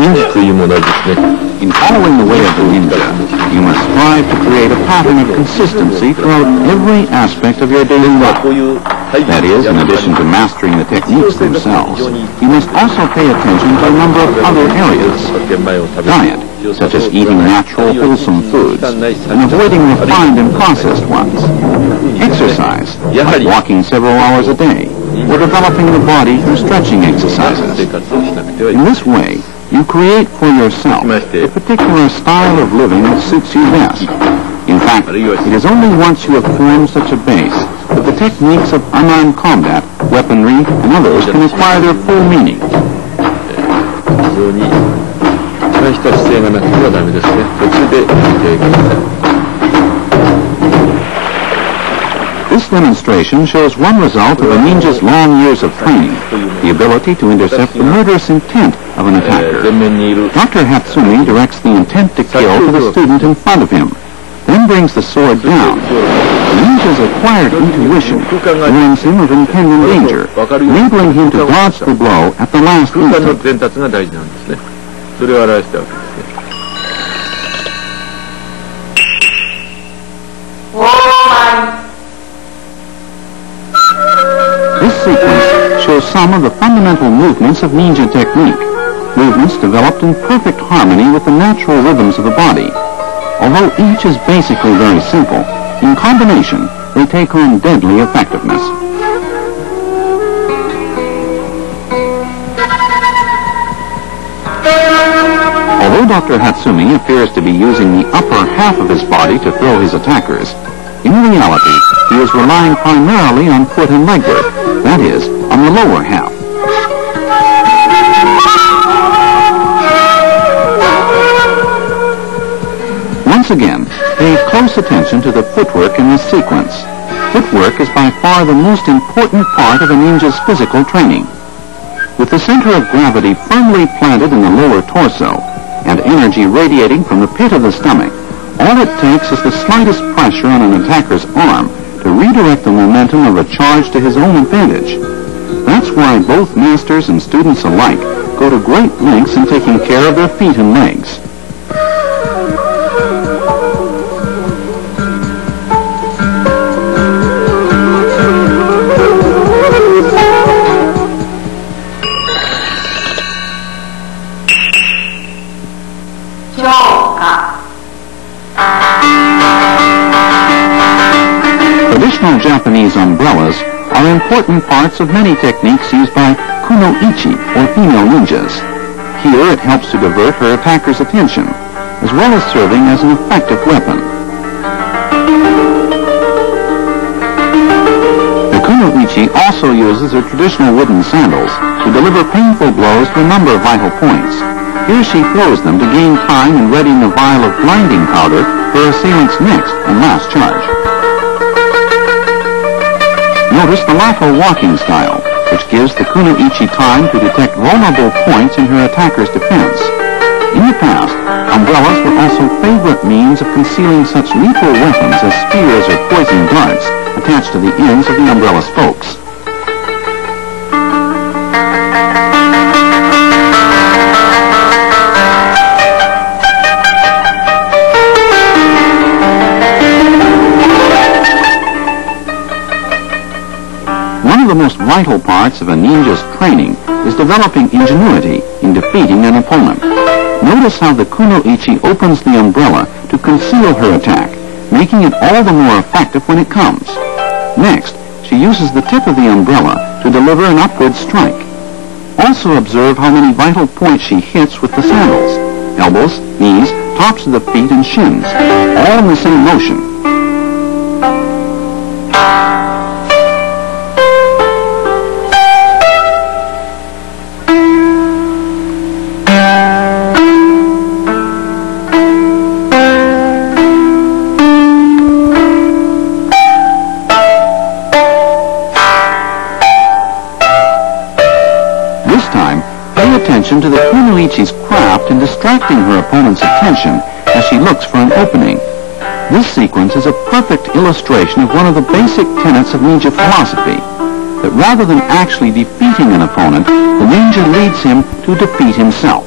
In following the way of the ninja, you must strive to create a pattern of consistency throughout every aspect of your daily life. That is, in addition to mastering the techniques themselves, you must also pay attention to a number of other areas. Diet, such as eating natural, wholesome foods, and avoiding refined and processed ones. Exercise, like walking several hours a day, or developing the body through stretching exercises. In this way, you create for yourself a particular style of living that suits you best. In fact, it is only once you have formed such a base that the techniques of unarmed combat, weaponry, and others can acquire their full meaning. This demonstration shows one result of a ninja's long years of training, the ability to intercept the murderous intent of an attacker. Dr. Hatsumi directs the intent to kill to the student in front of him, then brings the sword down. The ninja's acquired intuition warns him of impending danger, enabling him to dodge the blow at the last instant. This sequence shows some of the fundamental movements of ninja technique, movements developed in perfect harmony with the natural rhythms of the body. Although each is basically very simple, in combination, they take on deadly effectiveness. Although Dr. Hatsumi appears to be using the upper half of his body to throw his attackers, in reality, he is relying primarily on foot and leg work, that is, on the lower half. Once again, pay close attention to the footwork in this sequence. Footwork is by far the most important part of a ninja's physical training. With the center of gravity firmly planted in the lower torso and energy radiating from the pit of the stomach, all it takes is the slightest pressure on an attacker's arm to redirect the momentum of a charge to his own advantage. That's why both masters and students alike go to great lengths in taking care of their feet and legs. Traditional Japanese umbrellas are important parts of many techniques used by kunoichi, or female ninjas. Here it helps to divert her attacker's attention, as well as serving as an effective weapon. The kunoichi also uses her traditional wooden sandals to deliver painful blows to a number of vital points. Here she throws them to gain time in readying a vial of blinding powder for her assailant's next and last charge. Notice the lateral walking style, which gives the kunoichi time to detect vulnerable points in her attacker's defense. In the past, umbrellas were also favorite means of concealing such lethal weapons as spears or poison darts attached to the ends of the umbrella spokes. One of the most vital parts of a ninja's training is developing ingenuity in defeating an opponent. Notice how the kunoichi opens the umbrella to conceal her attack, making it all the more effective when it comes. Next, she uses the tip of the umbrella to deliver an upward strike. Also observe how many vital points she hits with the sandals: elbows, knees, tops of the feet, and shins, all in the same motion. To the kunoichi's craft in distracting her opponent's attention as she looks for an opening. This sequence is a perfect illustration of one of the basic tenets of ninja philosophy, that rather than actually defeating an opponent, the ninja leads him to defeat himself.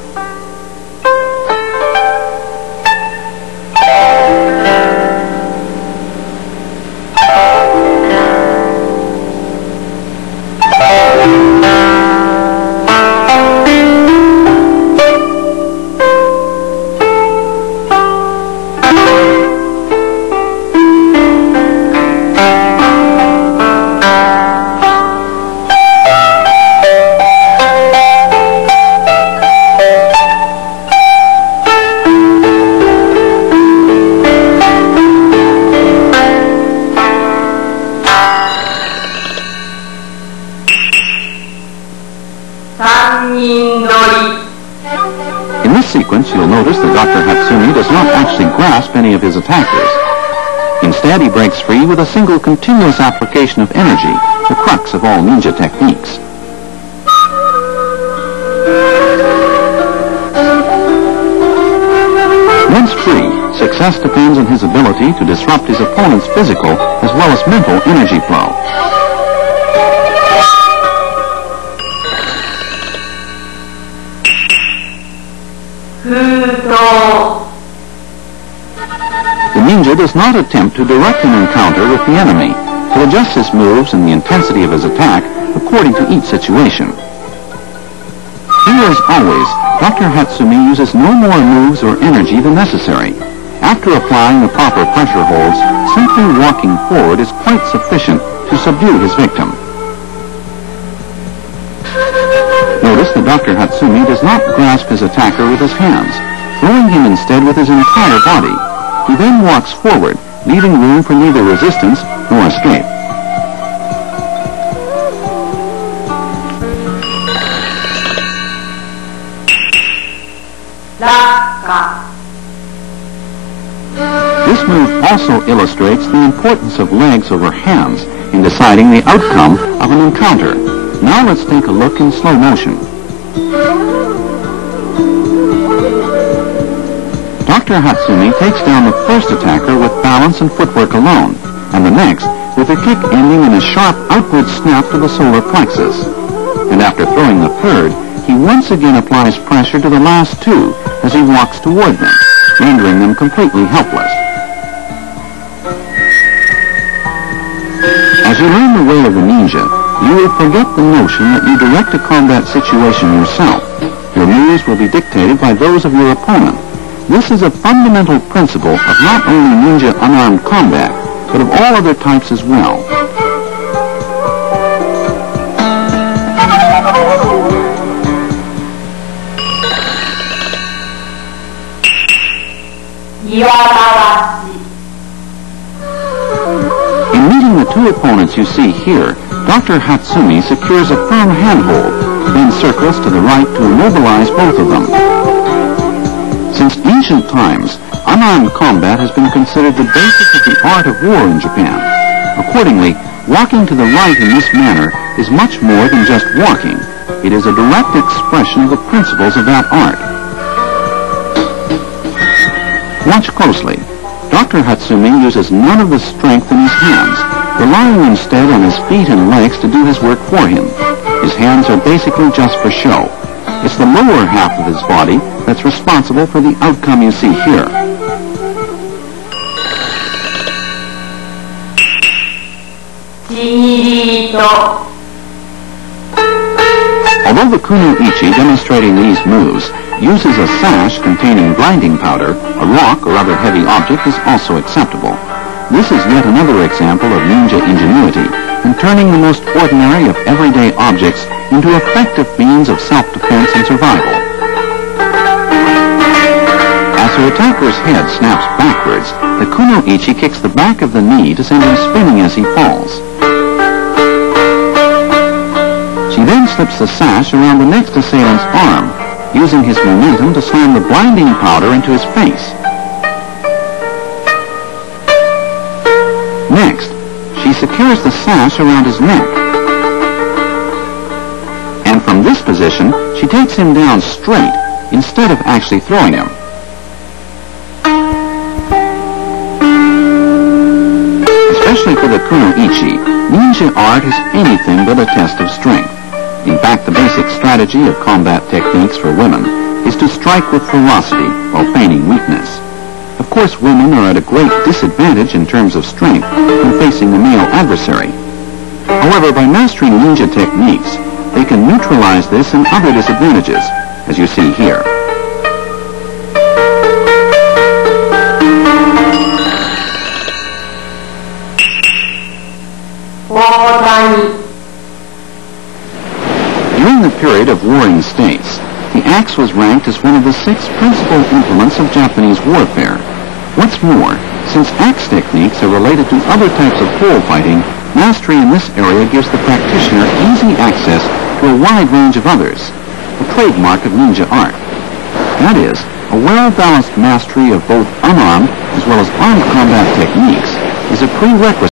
sequence, you'll notice that Dr. Hatsumi does not actually grasp any of his attackers. Instead, he breaks free with a single continuous application of energy, the crux of all ninja techniques. Once free, success depends on his ability to disrupt his opponent's physical as well as mental energy flow. The ninja does not attempt to direct an encounter with the enemy, but adjusts his moves and the intensity of his attack according to each situation. Here, as always, Dr. Hatsumi uses no more moves or energy than necessary. After applying the proper pressure holds, simply walking forward is quite sufficient to subdue his victim. Notice that Dr. Hatsumi does not grasp his attacker with his hands, throwing him instead with his entire body. He then walks forward, leaving room for neither resistance nor escape. This move also illustrates the importance of legs over hands in deciding the outcome of an encounter. Now let's take a look in slow motion. Dr. Hatsumi takes down the first attacker with balance and footwork alone, and the next with a kick ending in a sharp outward snap to the solar plexus. And after throwing the third, he once again applies pressure to the last two as he walks toward them, rendering them completely helpless. As you learn the way of the ninja, you will forget the notion that you direct a combat situation yourself. Your moves will be dictated by those of your opponent. This is a fundamental principle of not only ninja unarmed combat, but of all other types as well. In meeting the two opponents you see here, Dr. Hatsumi secures a firm handhold, then circles to the right to immobilize both of them. Since ancient times, unarmed combat has been considered the basis of the art of war in Japan. Accordingly, walking to the right in this manner is much more than just walking. It is a direct expression of the principles of that art. Watch closely. Dr. Hatsumi uses none of the strength in his hands, relying instead on his feet and legs to do his work for him. His hands are basically just for show. It's the lower half of his body that's responsible for the outcome you see here. Although the kuno-ichi demonstrating these moves uses a sash containing blinding powder, a rock or other heavy object is also acceptable. This is yet another example of ninja ingenuity in turning the most ordinary of everyday objects into effective means of self-defense and survival. As her attacker's head snaps backwards, the kuno-ichi kicks the back of the knee to send him spinning as he falls. She then slips the sash around the next assailant's arm, using his momentum to slam the blinding powder into his face. Next, she secures the sash around his neck. And from this position, she takes him down straight instead of actually throwing him. Especially for the kuno-ichi, ninja art is anything but a test of strength. In fact, the basic strategy of combat techniques for women is to strike with ferocity while feigning weakness. Of course, women are at a great disadvantage in terms of strength when facing the male adversary. However, by mastering ninja techniques, they can neutralize this and other disadvantages, as you see here. During the period of warring states, the axe was ranked as one of the 6 principal implements of Japanese warfare. What's more, since axe techniques are related to other types of pole fighting, mastery in this area gives the practitioner easy access to a wide range of others, a trademark of ninja art. That is, a well-balanced mastery of both unarmed as well as armed combat techniques is a prerequisite